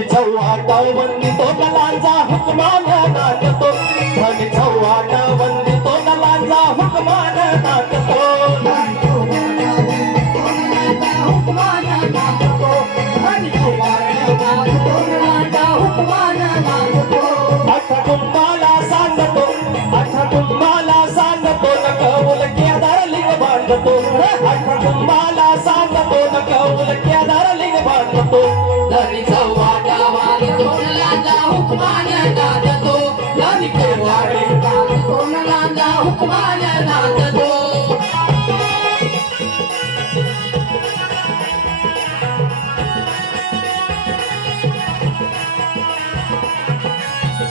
धनी चव्हाटा वंदितो नलांचा हुकमान नाचतो धनी चव्हाटा वंदितो नलांचा हुकमान नाचतो अठा कुंभाला सांगतो न कौल केदार लिंग बांधतो अठा कुंभाला सांगतो न कौल केदार लिंग बांधतो धनी चव्हाटा वाजतो नलांचा हुकमान नाचतो धनी चव्हाटा वाजतो नलांचा हुकमान